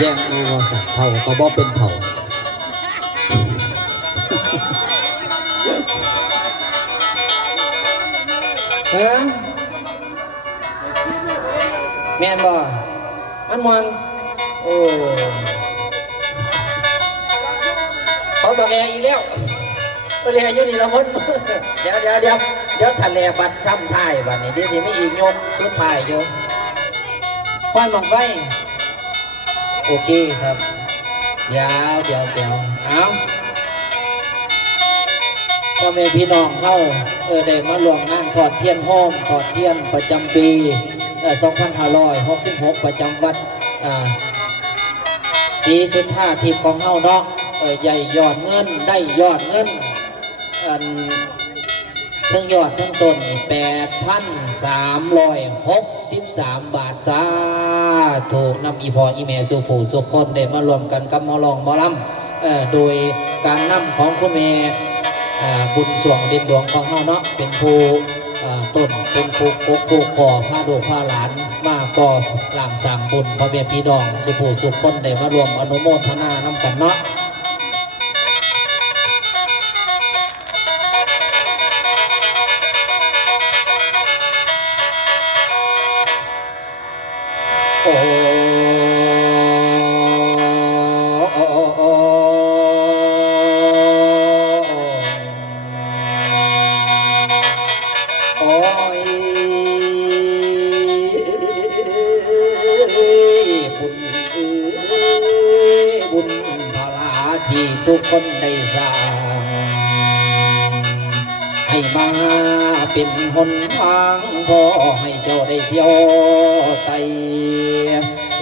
แย่งเอาว่าสัตว์เท่าก็บ่เป็นเท่าฮะแม่นบ่อันมวนโอ้เขาบอกแลอีกแล้วไปแลอยู่นี่ละมนเดี๋ยวเดี๋ยวเดี๋ยวเดี๋ยวทะเลบัตรซ้ำท้ายบัดนี้เดี๋ยวสิมีอีกยกสุดท้ายอยู่ค่อยมองไฟ โอเคครับเดี๋ยวเดี๋ยวเดี๋ยวเอาพ่อแม่พี่น้องเข้าเออได้มารวมงานถอดเทียนโฮมถอดเทียนประจำปีเอ่อ2566 ประจำวัดอ่าสีสุดท่าทีมของเฮาเนาะเออใหญ่ยอดเงินได้ยอดเงินอัน ทั้งยอดทั้งต้นแปดพันสามร้อยหกสิบสามบาทสาถูกนำอีพออีเมสุผูสุคนได้มารวมกันกับมอลองมอลำเอ่อโดยการนำของคุณเมอ่าบุญสวงเด่นดวงของเฮาเนาะเป็นผู้อ่าต้นเป็นผู้กกผู้ก่อพาดูกพาหลานมาก่อหลังสางบุญพ่อแม่พี่น้องสุผูสุคนได้มารวมอนุโมทนานำกันเนาะ คนได้สร้างให้มาเป็นหนทางพอให้เจ้าได้เที่ยวไต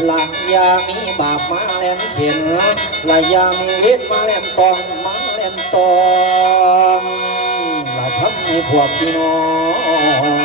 หลักยามีบาปมาแล่นเขียนละละยามีเวทมาแล่นตองมาแล่นตองละทำให้พวกพี่น้อง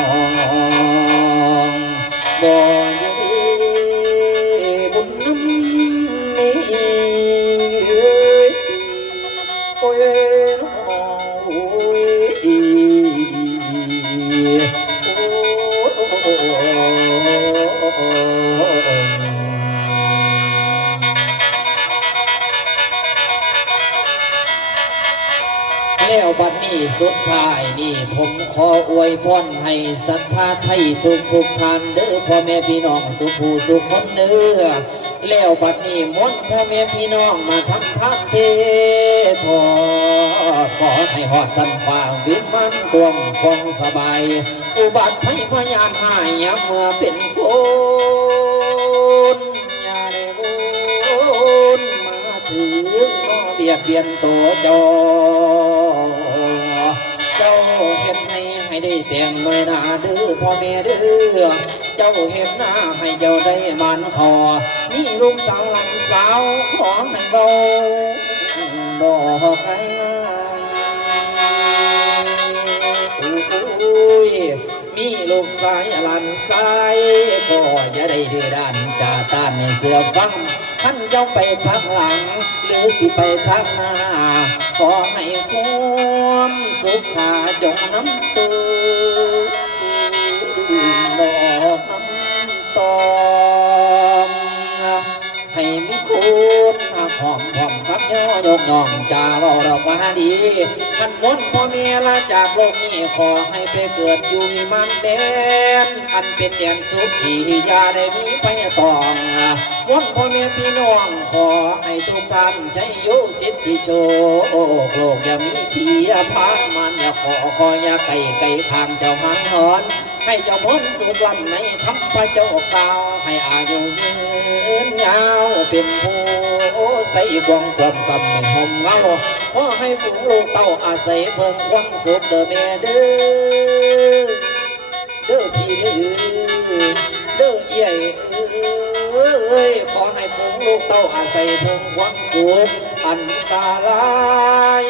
ท้ายนี่ผมขออวยพรให้ศรัทธาไทยทุกทุกท่านเด้อพ่อแม่พี่น้องสุภูสุคนเด้อแล้วบัดนี้มนต์พ่อแม่พี่น้องมาทำทานเททอขอให้หอดสันฟ้าวิมันกวงคงสบาย อุบัติภัยพยานหายยามเมื่อเป็นคนอย่าได้บุญมาถึงมาเบียดเบียนตัวจ้า ได้แต่งน้อยหนาเด้อพ่อแม่เด้อเจ้าเห็นหน้าให้เจ้าได้มันคอมีลูกสาวหลานสาวขอให้เบาดอกไอ้โอ้ยมีลูกสายหลานสายก็อย่าได้ดื้อด้านจ่าต้านในเสือฟังท่านเจ้าไปทางหลัง หรือสิไปทางหน้า ขอให้ความสุขขาจงน้ำตื หอมกับย่อยกย่องจ่าเบาดอกมาดีขันมนพ่อเมียละจากโลกนี้ขอให้ไปเกิดอยู่มีมันเดนอันเป็นแดนสุขีอยาได้มีไปตองมนพ่อเมียพี่น้องขอให้ทุกท่านใจโยสิทธิโชคโลกอย่ามีเพียพันมันอย่าขอคอยอย่าไก่ไก่ขางเจ้าหังหอนให้เจ้าพ้นสุขลำในธรรมพระเจ้าเก่าให้อายุยืนยาวเป็นผู้ ใส่กวางกวมกำไม่ห่มเงาขอให้ฝูงลูกเต้าอาศัยเพิ่มความสุขเด้อแม่เด้อเด้อพี่เด้อเด้อเอี่ยเอ้ยขอให้ฝูงลูกเต้าอาศัยเพิ่มความสุขอันตราย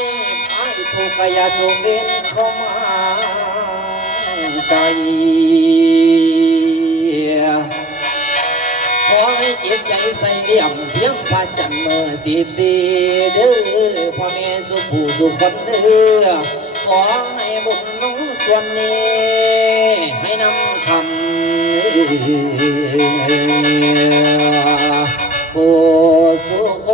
ให้ทุกขยาสุเวนเข้ามาไกล จิตใจใส่เหลี่ยมเทียมพระจันทร์เมื่อสิบสี่เด้อพ่อแม่สุผู้สุคนเด้อขอให้บุญน้องส่วนนี้ ให้นำคำผู้สุข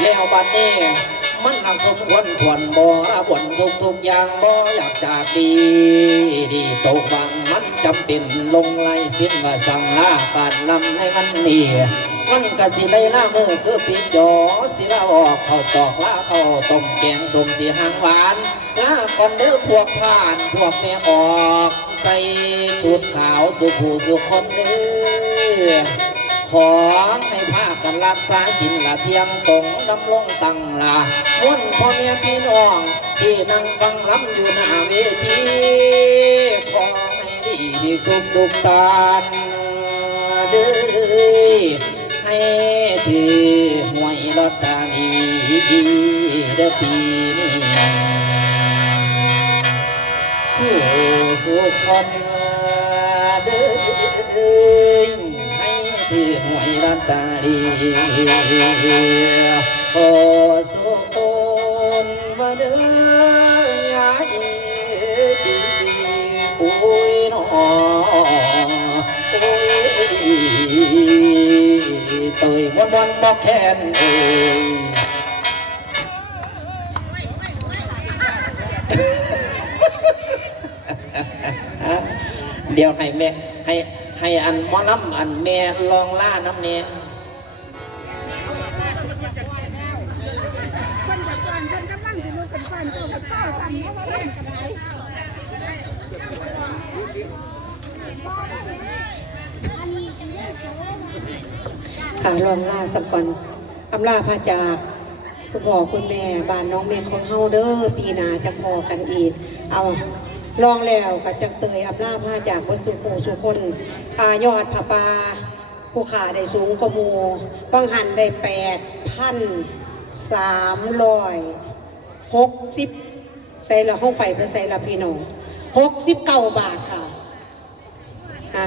แล้วบัดนี้มันหักสมควรทวนบ่ระบนทุกทุกอย่างบ่อยากจากดี ดีตกบังมันจำเป็นลงไล่สิ้นว่าสั่งลาการลำในมันนี่มันก็สิไล่ล่ามือคือปีจอสิลาออกเข้าตอกลาเข้าต้มแกงสมสีหางหวาน ลาก่อนเด้อพวกทานพวกแม่ออก ใส่ชุดขาวสุผู้สุคนเด้อขอให้พากันรักษาศีลละเทียมตรงดำรงตั้งละม้วนพ่อแม่พี่น้อง ที่นั่งฟังล้ำอยู่หน้าเวทีขอให้ดีทุกทุกตานเด้อให้ถือหวยลอตเตอรี่เด้อปีนี้ สุขคนเดินให้ถึงหวยรัตตาลีโอ้สุคนว่าเดินโอ้ยน้อโอ้ยเตยมวนมวนบอกแค้นเอ้ย เดี๋ยวให้แม่ให้ให้อันมอลำอันแม่ลองล่าน้ำเนี้ยหาลองล่าสัมกันได้ค่ะลองลาสักก่อนอำลาพระจากคุณพ่อคุณแม่บ้านน้องแม่ของเฮาเด้อปีหน้าจะพอกันอีก เอา ลองแล้วกับจังเตยอำลาพระจากวัดสุโขสุคนอายอดผาปาผู้ขาได้สูงกว่ามูบางหันได้แปดพันสามร้อยหกสิบใส่ละห้องไฟเพื่อใส่ละพี่น้องหกสิบเก้าบาทค่ะอะ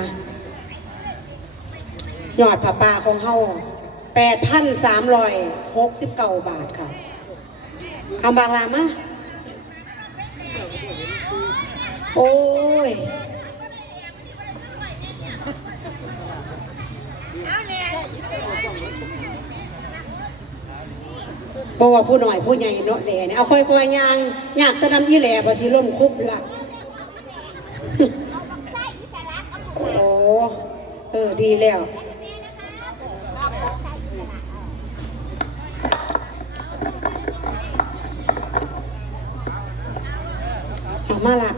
ยอดผาป่าของเฮาแปดพันสามร้อยหกสิบเก้าบาทค่ะเอาบางลามะ โอ้ยบอกว่าผู้หน่อยผู้ใหญ่เนาะแหล่เนี่ยเอาค่อยๆย่างอยากจะนำยี่แหล่พอที่ล่มคุบละโอ้เออดีแล้วเอามาละ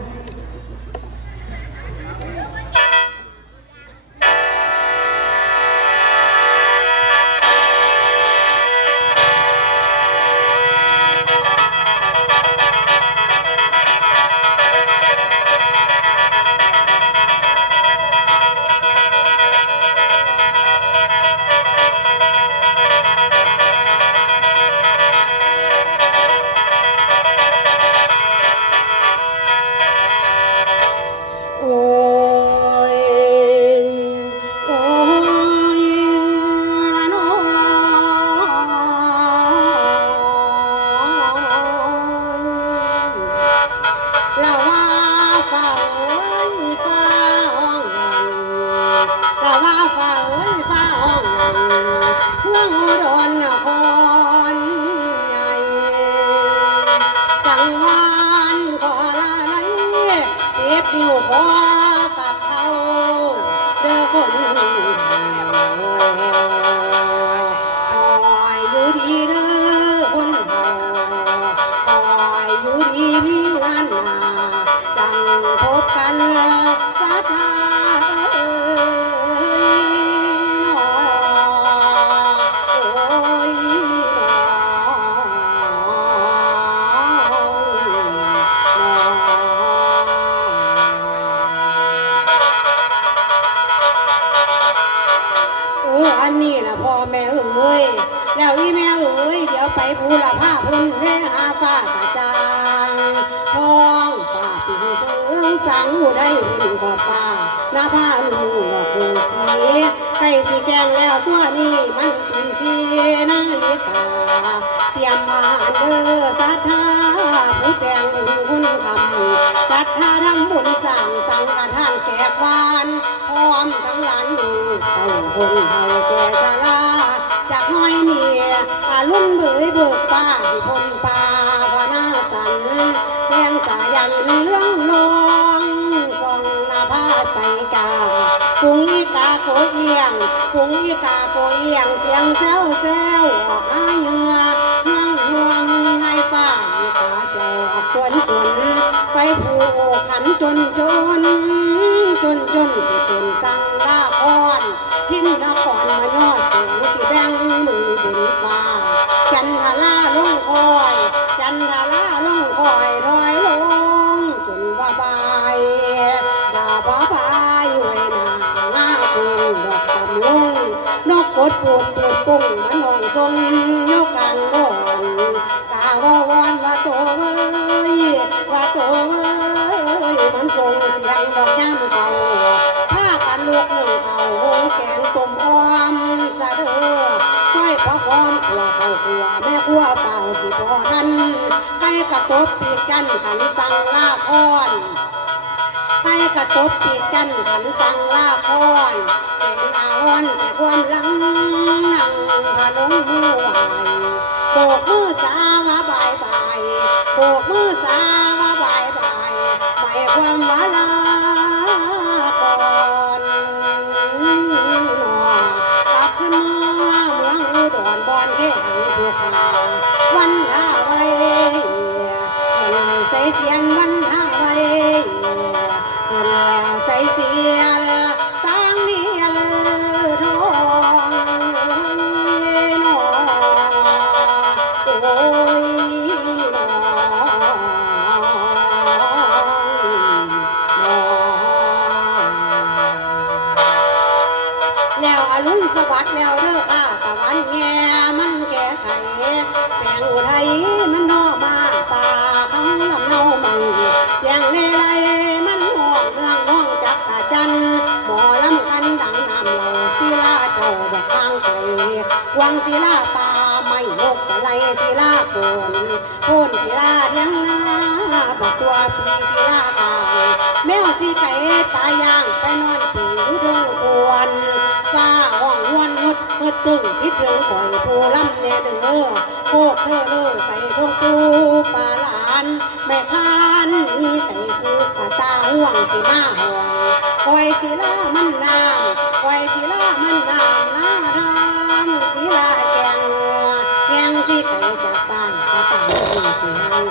เราว่าฝ่าเอ้ยฝ่าห้องเราว่าฝ่าเอ้ยฝ่าห้องเมืองอุดรนครใหญ่สังวานขอลาไหลเสียบปวพอ อยู่ดีมีงานหนาจังพบกันสัทธาเอ้ยน้อโอ้ยน้อเอออันนี้นะพ่อแม่เอ้ยแล้วอีแม่เอ้ยเดี๋ยวไปภูละผ้า หุ่นขอบฟ้าหน้าผ้าลูกหูสีล้สิแกงแล้วตัวนี้มันตีสีนาฬิกาเตรียมอาหารเด้อศรัทธาผู้แต่งคุณคำศรัทธาทำบุญสร้างสังฆทานแขกวานพร้อมทั้งหลานลูกเต่าคนเฮาแก่ชราจากน้อยเมียอาลุ่นเบยเบิกป้าพนป่าพนาสันเสียงสายันเรื่องาฝูงอีกาโกเอียงฝูงอีกาโกเอียงเสียงแซวแซวออกหาเหือเฮืองห่วงให้ฟ้าอีกาแซวออกสวนสวนไปผูกขันจนจน จนจนสิจนสั่งลาพรพินนครมาย่อเสียงสิแบ่งมือบุญฟ้าจันทราลงคอย จันทราลงคอยรอยลง นกดปูดปูดปุ้งมันนองทรงยกกลางบ่อนกาว่าวอนว่าโตเว้ยว่าโตเว้ยมันทรงเสียงดอกย่ำเศร้าผ้ากันลูกหนึ่งเขาหงแกงต้มอ้อมสะเด้อซอยพระพร้อมขัวเข้าขัวแม่ขัวเป่าสิพอนั้นให้กระตบปีกกันขันสั่งลาพร ให้กระตบปีกกันขันสังลาพรเสียงอาวรณ์แต่ความหลังนั่งพนมมือไหวโบกมือสาวาบายบายโบกมือสาวาบายบายหมายความวาลาก่อนหนอกลับขึ้นมาเมืองอุดรบอนแข่งผู้ขาวันลาไว้ใส่เสียนวัน ส่ เหล่าศิลาเจ้าดอกกลางไก่วังศิลาป่าไม่โลกสไลศิลาโกนโพนศิลาเทียงนาบักตัวปีศิลากลางแมวสีไก่ปลาย่างไปนอนปูเรื่องควรฟ้าห้องวนงดงดตึงคิดถึงข่อยผู้ลำเนเด้อโคกเธอเลิกไปทงปูปลาหลานแม่พานมีไก่ปูปลาตาห่วงสิมาหอยคอยสิลามันน้ำคอยสิลา นน้ำหน้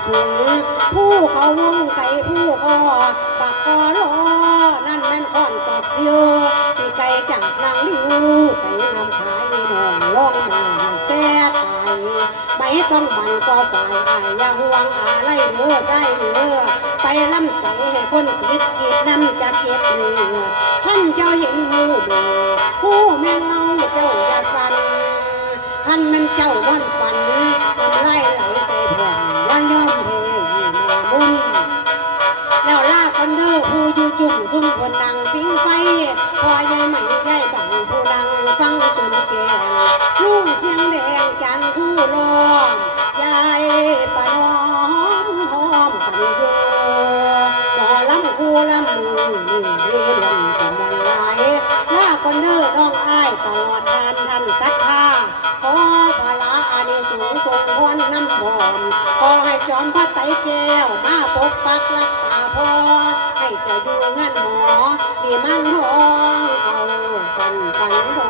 ถึงผู้เขาวงไก่ผู้คอบักคอรอนั่นแม่นอ่อนตอกเสียวสิไก่จากนางลิวไก่นำขายนองล่องมาแซ่ตายไม่ต้องมันกว่าฝ่ายอายอย่าห่วงอะไรเมื่อใส่เมื่อไปลำใสให้คนคิดคิดน้ำจะเก็บเนื้อท่านเจ้าเห็นหมูหมูผู้แม่เงาเจ้าอย่าสั่นท่านมันเจ้าบ้อนฝันน้ำไห ซุ่มคนดังฟิงไฟพอยายใหม่ยายบังผู้ดังฟังจนแก่ลูกเสียงแดงจันผู้ร้องยายปะน้อมหอมกันอยู่หมอลำคู่ลำมือนี่เรียนสมองหลลาคนเด้อน้องอ้ายตลอดทานท่านศรัทธาขอพละอา นิสงส์ทรงพรน้ำหอม ขอให้จอมพระไตรแก้ว มาปกปักรักษาพ่อ ให้เจะอยู่งินหมอมีมันทองเอาสันปันทอ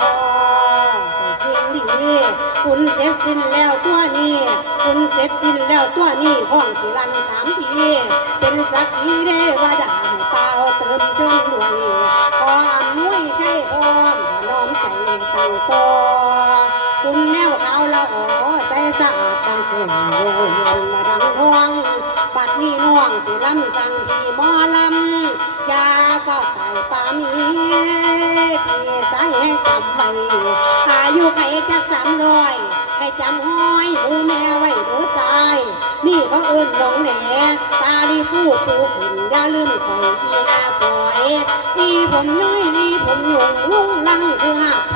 งแต่สิ่งดีคุณเสร็จสิ้นแล้วตัวนี้ คุณเสร็จสิ้นแล้วตัวนี้ห้องสิลันสามทีเป็นสักขีเทวดาให้เปล่าเติมจนดวยขออำนวยใจพร้อมน้อมใจตั้งต่อคุณแนวขาละอ๋อะอาดดังเกินเร็วเย็นมาดังห่วงบัดนี้น้องสิลำสั่งที่หมอลำยาก็ไก่ปามีพี่สายให้จำไว้อายุไขจักสามร้อยให้จำห้อยหูแม่ไว้หูซ้าย นี่เขาเอิ้นหลงแหนตาดีฟู้ปูขุนอย่าลืมคอยที่หน้าฝอยอีผมน้อยนี่ผมหยงลุ่งลังคือหักเข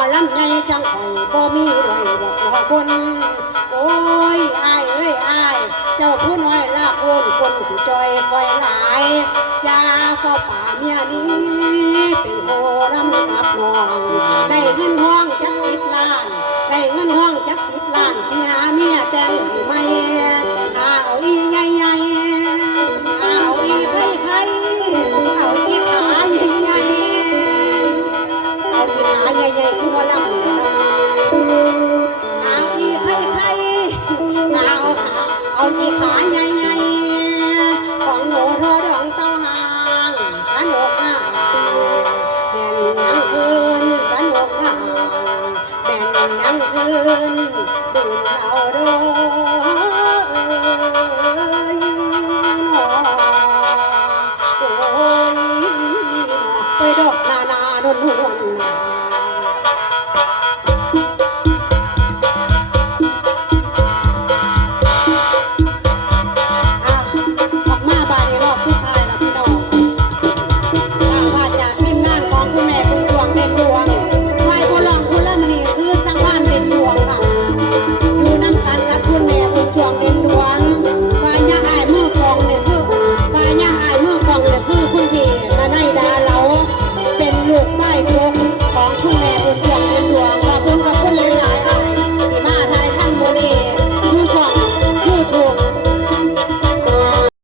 าลำไยจังข่บ่มีไว้ดอกหัวคนโอ้ยอายเอ้ยอายเจ้าผู้น้อยลากโอนคนที่จอยคอยหลายยาเฝ้าป่าเมียนี้เป็นโอลำกับน้องได้เงินห้องจักสิบล้าน ได้เงินห้องจักสิบล้านสิหาเมียแต่งไหม อีขาใหญ่ๆของหนูทอดองเต้าหางสนุกอะแม่นยังคืนสนุกอะแบ่งยังคืนบุญเราด้อโอ้ยไปดอกนานาโนนนวน